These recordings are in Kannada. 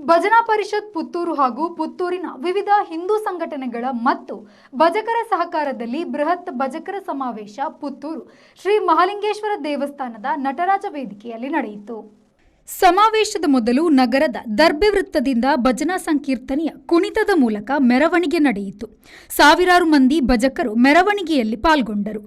ಭಜನಾ ಪರಿಷತ್ ಪುತ್ತೂರು ಹಾಗೂ ಪುತ್ತೂರಿನ ವಿವಿಧ ಹಿಂದೂ ಸಂಘಟನೆಗಳ ಮತ್ತು ಭಜಕರ ಸಹಕಾರದಲ್ಲಿ ಬೃಹತ್ ಭಜಕರ ಸಮಾವೇಶ ಪುತ್ತೂರು ಶ್ರೀ ಮಹಾಲಿಂಗೇಶ್ವರ ದೇವಸ್ಥಾನದ ನಟರಾಜ ವೇದಿಕೆಯಲ್ಲಿ ನಡೆಯಿತು. ಸಮಾವೇಶದ ಮೊದಲು ನಗರದ ದರ್ಬೆ ವೃತ್ತದಿಂದ ಭಜನಾ ಸಂಕೀರ್ತನೆಯ ಕುಣಿತದ ಮೂಲಕ ಮೆರವಣಿಗೆ ನಡೆಯಿತು. ಸಾವಿರಾರು ಮಂದಿ ಭಜಕರು ಮೆರವಣಿಗೆಯಲ್ಲಿ ಪಾಲ್ಗೊಂಡರು.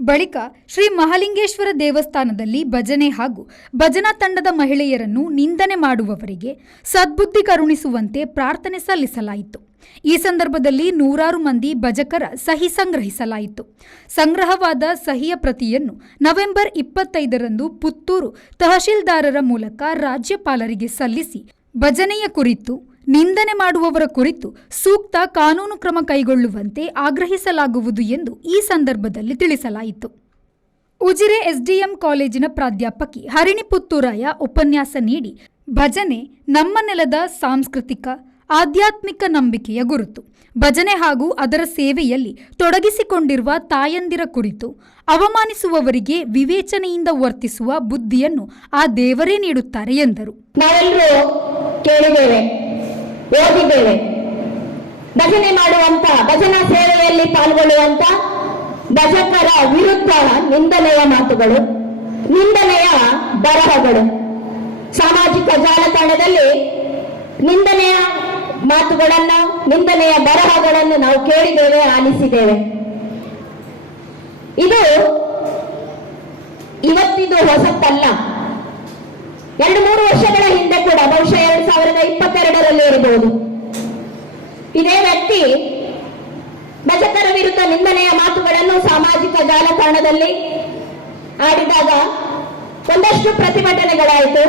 ಬಳಿಕ ಶ್ರೀ ಮಹಾಲಿಂಗೇಶ್ವರ ದೇವಸ್ಥಾನದಲ್ಲಿ ಭಜನೆ ಹಾಗೂ ಭಜನಾ ತಂಡದ ಮಹಿಳೆಯರನ್ನು ನಿಂದನೆ ಮಾಡುವವರಿಗೆ ಸದ್ಬುದ್ಧಿ ಕರುಣಿಸುವಂತೆ ಪ್ರಾರ್ಥನೆ ಸಲ್ಲಿಸಲಾಯಿತು. ಈ ಸಂದರ್ಭದಲ್ಲಿ ನೂರಾರು ಮಂದಿ ಭಜಕರ ಸಹಿ ಸಂಗ್ರಹಿಸಲಾಯಿತು. ಸಂಗ್ರಹವಾದ ಸಹಿಯ ಪ್ರತಿಯನ್ನು ನವೆಂಬರ್ 25ರಂದು ಪುತ್ತೂರು ತಹಶೀಲ್ದಾರರ ಮೂಲಕ ರಾಜ್ಯಪಾಲರಿಗೆ ಸಲ್ಲಿಸಿ ಭಜನೆಯ ಕುರಿತು ನಿಂದನೆ ಮಾಡುವವರ ಕುರಿತು ಸೂಕ್ತ ಕಾನೂನು ಕ್ರಮ ಕೈಗೊಳ್ಳುವಂತೆ ಆಗ್ರಹಿಸಲಾಗುವುದು ಎಂದು ಈ ಸಂದರ್ಭದಲ್ಲಿ ತಿಳಿಸಲಾಯಿತು. ಉಜಿರೆ ಎಸ್ಡಿಎಂ ಕಾಲೇಜಿನ ಪ್ರಾಧ್ಯಾಪಕಿ ಹರಿಣಿ ಪುತ್ತೂರಾಯ ಉಪನ್ಯಾಸ ನೀಡಿ ಭಜನೆ ನಮ್ಮ ನೆಲದ ಸಾಂಸ್ಕೃತಿಕ ಆಧ್ಯಾತ್ಮಿಕ ನಂಬಿಕೆಯ ಗುರುತು. ಭಜನೆ ಹಾಗೂ ಅದರ ಸೇವೆಯಲ್ಲಿ ತೊಡಗಿಸಿಕೊಂಡಿರುವ ತಾಯಂದಿರ ಕುರಿತು ಅವಮಾನಿಸುವವರಿಗೆ ವಿವೇಚನೆಯಿಂದ ವರ್ತಿಸುವ ಬುದ್ಧಿಯನ್ನು ಆ ದೇವರೇ ನೀಡುತ್ತಾರೆ ಎಂದರು. ನಾವೆಲ್ಲರೂ ಕೇಳಿದ್ದೇವೆ, ಓದಿದ್ದೇವೆ. ಭಜನೆ ಮಾಡುವಂತ, ಭಜನಾ ಸೇವೆಯಲ್ಲಿ ಪಾಲ್ಗೊಳ್ಳುವಂತ ಭಜಕರ ವಿರುದ್ಧ ನಿಂದನೆಯ ಮಾತುಗಳು, ನಿಂದನೆಯ ಬರಹಗಳು, ಸಾಮಾಜಿಕ ಜಾಲತಾಣದಲ್ಲಿ ನಿಂದನೆಯ ಮಾತುಗಳನ್ನು, ನಿಂದನೆಯ ಬರಹಗಳನ್ನು ನಾವು ಕೇಳಿದ್ದೇವೆ, ಆಲಿಸಿದ್ದೇವೆ. ಇದು ಇವತ್ತಿದು ಹೊಸತಲ್ಲ. 2-3 ವರ್ಷಗಳ ಹಿಂದೆ ಕೂಡ, ಬಹುಶಃ 2022ರಲ್ಲಿ ಇರಬಹುದು, ಇದೇ ವ್ಯಕ್ತಿ ಭಜಕರ ವಿರುದ್ಧ ನಿಂದನೆಯ ಮಾತುಗಳನ್ನು ಸಾಮಾಜಿಕ ಜಾಲತಾಣದಲ್ಲಿ ಆಡಿದಾಗ ಒಂದಷ್ಟು ಪ್ರತಿಭಟನೆಗಳಾಯಿತು.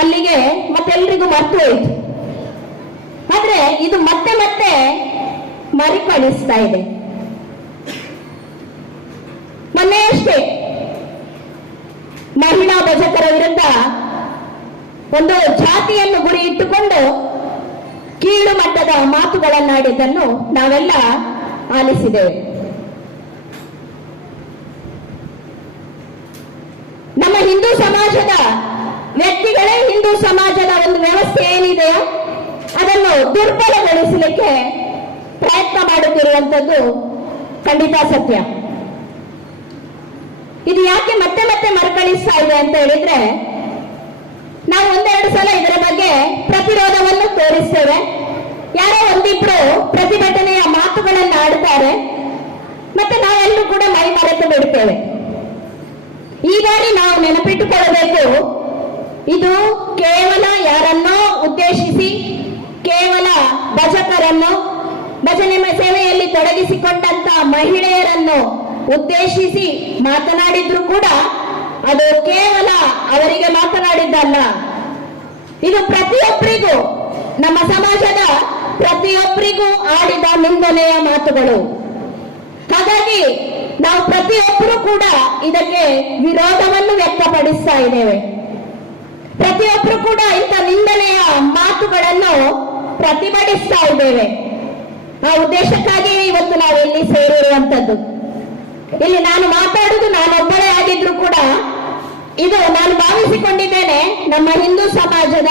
ಅಲ್ಲಿಗೆ ಮತ್ತೆಲ್ಲರಿಗೂ ಮರ್ತು ಹೋಯಿತು. ಆದ್ರೆ ಇದು ಮತ್ತೆ ಮತ್ತೆ ಮರುಕಳಿಸ್ತಾ ಇದೆ. ಮೊನ್ನೆಯಷ್ಟೇ ಮಹಿಳಾ ಭಜಕರ ವಿರುದ್ಧ ಒಂದು ಜಾತಿಯನ್ನು ಗುರಿ ಇಟ್ಟುಕೊಂಡು ಕೀಳು ಮಟ್ಟದ ಮಾತುಗಳನ್ನಾಡಿದ್ದನ್ನು ನಾವೆಲ್ಲ ಆಲಿಸಿದ್ದೇವೆ. ನಮ್ಮ ಹಿಂದೂ ಸಮಾಜದ ವ್ಯಕ್ತಿಗಳೇ ಹಿಂದೂ ಸಮಾಜದ ಒಂದು ವ್ಯವಸ್ಥೆ ಏನಿದೆಯೋ ಅದನ್ನು ದುರ್ಬಲಗೊಳಿಸಲಿಕ್ಕೆ ಪ್ರಯತ್ನ ಮಾಡುತ್ತಿರುವಂತದ್ದು ಖಂಡಿತ ಸತ್ಯ. ಇದು ಯಾಕೆ ಮತ್ತೆ ಮತ್ತೆ ಮರುಕಳಿಸ್ತಾ ಇದೆ ಅಂತ ಹೇಳಿದ್ರೆ, ನಾವು 1-2 ಸಲ ಇದರ ಬಗ್ಗೆ ಪ್ರತಿರೋಧವನ್ನು ತೋರಿಸ್ತೇವೆ. ಯಾರೋ ಒಂದಿಬ್ರು ಪ್ರತಿಭಟನೆಯ ಮಾತುಗಳನ್ನು ಆಡ್ತಾರೆ, ಮತ್ತೆ ನಾವೆಲ್ಲರೂ ಕೂಡ ಮೈ ಮರೆತು ಬಿಡ್ತೇವೆ. ಈ ಬಾರಿ ನಾವು ನೆನಪಿಟ್ಟುಕೊಳ್ಳಬೇಕು, ಇದು ಕೇವಲ ಯಾರನ್ನೋ ಉದ್ದೇಶಿಸಿ, ಕೇವಲ ಭಜಕರನ್ನು, ಭಜನೆ ಸೇವೆಯಲ್ಲಿ ತೊಡಗಿಸಿಕೊಂಡಂತ ಮಹಿಳೆಯರನ್ನು ಉದ್ದೇಶಿಸಿ ಮಾತನಾಡಿದ್ರು ಕೂಡ ಅದು ಕೇವಲ ಅವರಿಗೆ ಮಾತನಾಡಿದ್ದಲ್ಲ. ಇದು ಪ್ರತಿಯೊಬ್ಬರಿಗೂ, ನಮ್ಮ ಸಮಾಜದ ಪ್ರತಿಯೊಬ್ಬರಿಗೂ ಆಡಿದ ನಿಂದನೆಯ ಮಾತುಗಳು. ಹಾಗಾಗಿ ನಾವು ಪ್ರತಿಯೊಬ್ಬರು ಕೂಡ ಇದಕ್ಕೆ ವಿರೋಧವನ್ನು ವ್ಯಕ್ತಪಡಿಸ್ತಾ ಇದ್ದೇವೆ. ಪ್ರತಿಯೊಬ್ಬರು ಕೂಡ ಇಂಥ ನಿಂದನೆಯ ಮಾತುಗಳನ್ನು ಪ್ರತಿಭಟಿಸ್ತಾ ಇದ್ದೇವೆ. ಆ ಉದ್ದೇಶಕ್ಕಾಗಿ ಇವತ್ತು ನಾವು ಇಲ್ಲಿ ಸೇರಿರುವಂತದ್ದು. ಇಲ್ಲಿ ನಾನು ಮಾತಾಡುದು ನಾನೊಬ್ಬಳೇ ಆಗಿದ್ರು ಕೂಡ ಇದು ನಾನು ಭಾವಿಸಿಕೊಂಡಿದ್ದೇನೆ ನಮ್ಮ ಹಿಂದೂ ಸಮಾಜದ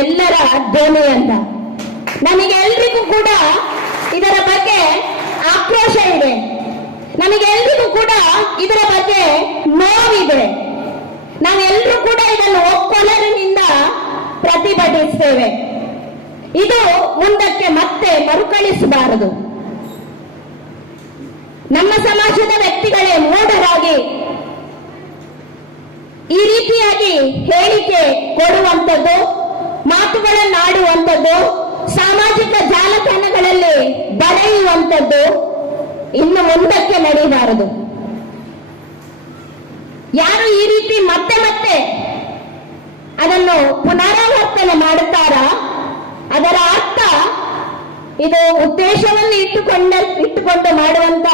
ಎಲ್ಲರ ಧ್ವನಿ ಅಂತ. ನಮಗೆ ಎಲ್ರಿಗೂ ಕೂಡ ಇದರ ಬಗ್ಗೆ ಆಕ್ರೋಶ ಇದೆ, ನಮಗೆ ಎಲ್ರಿಗೂ ಕೂಡ ಇದರ ಬಗ್ಗೆ ನೋವಿದೆ. ನಾವೆಲ್ಲರೂ ಕೂಡ ಇದನ್ನು ಒಕ್ಕೊಲರಿನಿಂದ ಪ್ರತಿಭಟಿಸ್ತೇವೆ. ಇದು ಮುಂದಕ್ಕೆ ಮತ್ತೆ ಮರುಕಳಿಸಬಾರದು. ನಮ್ಮ ಸಮಾಜದ ವ್ಯಕ್ತಿಗಳೇ ಮೂಢರಾಗಿ ಈ ರೀತಿಯಾಗಿ ಹೇಳಿಕೆ ಕೊಡುವಂಥದ್ದು, ಮಾತುಗಳನ್ನಾಡುವಂಥದ್ದು, ಸಾಮಾಜಿಕ ಜಾಲತಾಣಗಳಲ್ಲಿ ಬರೆಯುವಂಥದ್ದು ಇನ್ನು ಮುಂದಕ್ಕೆ ನಡೆಯಬಾರದು. ಯಾರು ಈ ರೀತಿ ಮತ್ತೆ ಮತ್ತೆ ಅದನ್ನು ಪುನರಾವರ್ತನೆ ಮಾಡುತ್ತಾರಾ ಅದರ ಅರ್ಥ ಇದು ಉದ್ದೇಶವನ್ನು ಇಟ್ಟುಕೊಂಡು ಮಾಡುವಂತ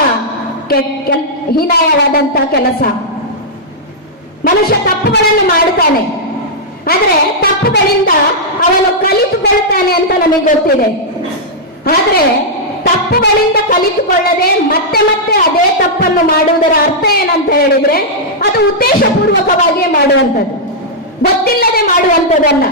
ಹೀನಾಯವಾದಂತ ಕೆಲಸ. ಮನುಷ್ಯ ತಪ್ಪುಗಳನ್ನು ಮಾಡುತ್ತಾನೆ, ಆದ್ರೆ ತಪ್ಪುಗಳಿಂದ ಅವನು ಕಲಿತುಕೊಳ್ತಾನೆ ಅಂತ ನಮಗೆ ಗೊತ್ತಿದೆ. ಆದ್ರೆ ತಪ್ಪುಗಳಿಂದ ಕಲಿತುಕೊಳ್ಳದೆ ಮತ್ತೆ ಮತ್ತೆ ಅದೇ ತಪ್ಪನ್ನು ಮಾಡುವುದರ ಅರ್ಥ ಏನಂತ ಹೇಳಿದ್ರೆ ಅದು ಉದ್ದೇಶಪೂರ್ವಕವಾಗಿ ಮಾಡುವಂಥದ್ದು, ಗೊತ್ತಿಲ್ಲದೆ ಮಾಡುವಂಥದ್ದಲ್ಲ.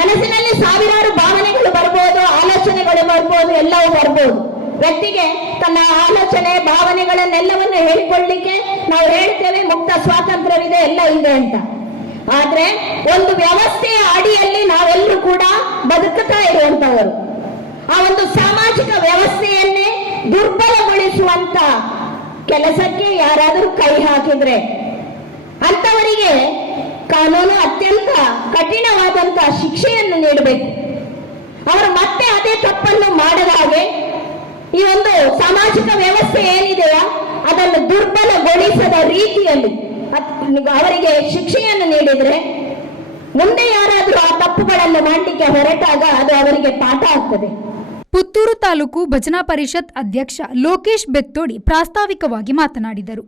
ಮನಸ್ಸಿನಲ್ಲಿ ಸಾವಿರಾರು ಭಾವನೆಗಳು ಬರ್ಬೋದು, ಆಲೋಚನೆಗಳು ಬರ್ಬೋದು, ಎಲ್ಲವೂ ಬರ್ಬೋದು. ವ್ಯಕ್ತಿಗೆ ತನ್ನ ಆಲೋಚನೆ ಭಾವನೆಗಳನ್ನೆಲ್ಲವನ್ನು ಹೇಳಿಕೊಳ್ಳಲಿಕ್ಕೆ ನಾವು ಹೇಳ್ತೇವೆ ಮುಕ್ತ ಸ್ವಾತಂತ್ರ್ಯವಿದೆ, ಎಲ್ಲ ಇದೆ ಅಂತ. ಆದ್ರೆ ಒಂದು ವ್ಯವಸ್ಥೆಯ ಅಡಿಯಲ್ಲಿ ನಾವೆಲ್ಲರೂ ಕೂಡ ಬದುಕುತ್ತಾ ಇರುವಂತವರು. ಆ ಒಂದು ಸಾಮಾಜಿಕ ವ್ಯವಸ್ಥೆಯನ್ನೇ ದುರ್ಬಲಗೊಳಿಸುವಂತ ಕೆಲಸಕ್ಕೆ ಯಾರಾದರೂ ಕೈ ಹಾಕಿದ್ರೆ ಅಂತವರಿಗೆ ಕಾನೂನು ಅತ್ಯಂತ ಕಠಿಣವಾದಂತಹ ಶಿಕ್ಷೆಯನ್ನು ನೀಡಬೇಕು. ಅವರು ಮತ್ತೆ ಅದೇ ತಪ್ಪನ್ನು ಮಾಡದ ಹಾಗೆ ಈ ಒಂದು ಸಾಮಾಜಿಕ ವ್ಯವಸ್ಥೆ ಏನಿದೆಯಾ ಅದನ್ನು ದುರ್ಬಲಗೊಳಿಸದ ರೀತಿಯಲ್ಲಿ ಅವರಿಗೆ ಶಿಕ್ಷೆಯನ್ನು ನೀಡಿದ್ರೆ ಮುಂದೆ ಯಾರಾದರೂ ಆ ತಪ್ಪುಗಳನ್ನು ಮಾಡಲಿಕ್ಕೆ ಹೊರಟಾಗ ಅದು ಅವರಿಗೆ ಪಾಠ ಆಗ್ತದೆ. ಪುತ್ತೂರು ತಾಲೂಕು ಭಜನಾ ಪರಿಷತ್ ಅಧ್ಯಕ್ಷ ಲೋಕೇಶ್ ಬೆತ್ತೋಡಿ ಪ್ರಾಸ್ತಾವಿಕವಾಗಿ ಮಾತನಾಡಿದರು.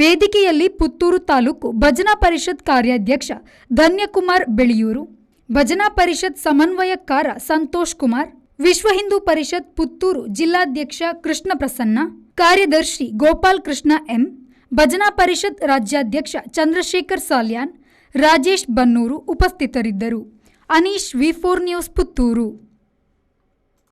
ವೇದಿಕೆಯಲ್ಲಿ ಪುತ್ತೂರು ತಾಲೂಕು ಭಜನಾ ಪರಿಷತ್ ಕಾರ್ಯಾಧ್ಯಕ್ಷ ಧನ್ಯಕುಮಾರ್ ಬೆಳೆಯೂರು, ಭಜನಾ ಪರಿಷತ್ ಸಮನ್ವಯಕಾರ ಸಂತೋಷ್ ಕುಮಾರ್, ವಿಶ್ವ ಹಿಂದೂ ಪರಿಷತ್ ಪುತ್ತೂರು ಜಿಲ್ಲಾಧ್ಯಕ್ಷ ಕೃಷ್ಣ ಪ್ರಸನ್ನ, ಕಾರ್ಯದರ್ಶಿ ಗೋಪಾಲ್ ಕೃಷ್ಣ ಎಂ, ಭಜನಾ ಪರಿಷತ್ ರಾಜ್ಯಾಧ್ಯಕ್ಷ ಚಂದ್ರಶೇಖರ್ ಸಾಲ್ಯಾನ್, ರಾಜೇಶ್ ಬನ್ನೂರು ಉಪಸ್ಥಿತರಿದ್ದರು. ಅನೀಶ್, ವಿ4 ನ್ಯೂಸ್, ಪುತ್ತೂರು.